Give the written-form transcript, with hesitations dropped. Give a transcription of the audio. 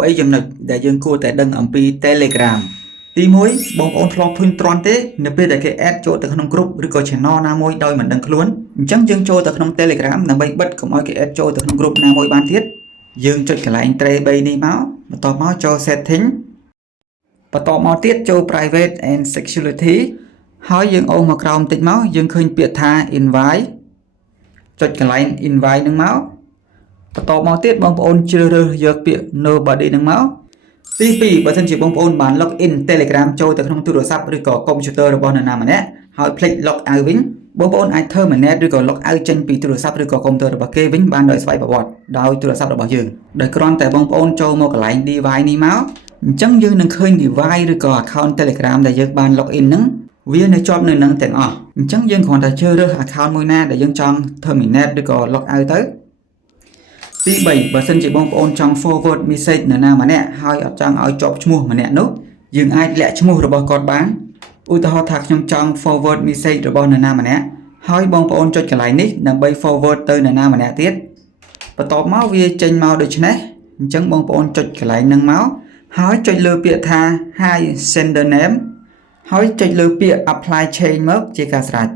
3ចំណុចដែលយើងគួរតែដឹងអំពី Telegram ទី1បងប្អូនធ្លាប់ឃើញទ្រាំទេនៅពេលដែលគេ add ចូលទៅក្នុង group ឬក៏ channel ណាមួយដោយមិនដឹងខ្លួនអញ្ចឹងយើងចូលទៅក្នុង Telegram ដើម្បីបិទកុំឲ្យគេ add ចូលទៅក្នុង group ណាមួយបានទៀតយើងចុចកន្លែង tray 3នេះមកបន្ទាប់មកចូល setting បន្ទាប់មកទៀតចូល private and security ហើយយើងអូសមកក្រោមបន្តិចមកយើងឃើញពាក្យថា invite ចុចកន្លែង invite នឹងមកបន្ទាប់មកទៀតបងប្អូនជ្រើសរើសយកពាក្យ nobody នឹងមកទី2បើសិនជាបងប្អូនបាន log in Telegram ចូលទៅក្នុងទូរស័ព្ទឬក៏ computer របស់នរណាម្នាក់ហើយភ្លេច log out វិញបងប្អូនអាច terminate ឬក៏ log out ចេញពីទូរស័ព្ទឬក៏ computer របស់គេវិញបានដោយស្វ័យប្រវត្តិដោយទូរស័ព្ទរបស់យើងដោយគ្រាន់តែបងប្អូនចូលមកកន្លែង device នេះមកអញ្ចឹងយើងនឹងឃើញ device ឬក៏ account Telegram ដែលយើងបាន log in ហ្នឹងវានៅជាប់នៅនឹងទាំងអស់អញ្ចឹងយើងគ្រាន់តែជ្រើសរើស account មួយណាដែលយើងចង់ terminate ឬក៏ log out ទៅទី3បើសិនជាបងប្អូនចង់ forward message នរណាម្នាក់ហើយអត់ចង់ឲ្យជាប់ឈ្មោះម្នាក់នោះយើងអាចលាក់ឈ្មោះរបស់គាត់បានឧទាហរណ៍ថាខ្ញុំចង់ forward message របស់នរណាម្នាក់ហើយបងប្អូនចុចកន្លែងនេះដើម្បី forward ទៅនរណាម្នាក់ទៀតបន្ទាប់មកវាចេញមកដូចនេះអញ្ចឹងបងប្អូនចុចកន្លែងហ្នឹងមកហើយចុចលើពាក្យថា hi sender name ហើយចុចលើពាក្យ apply change មកជាការស្រេច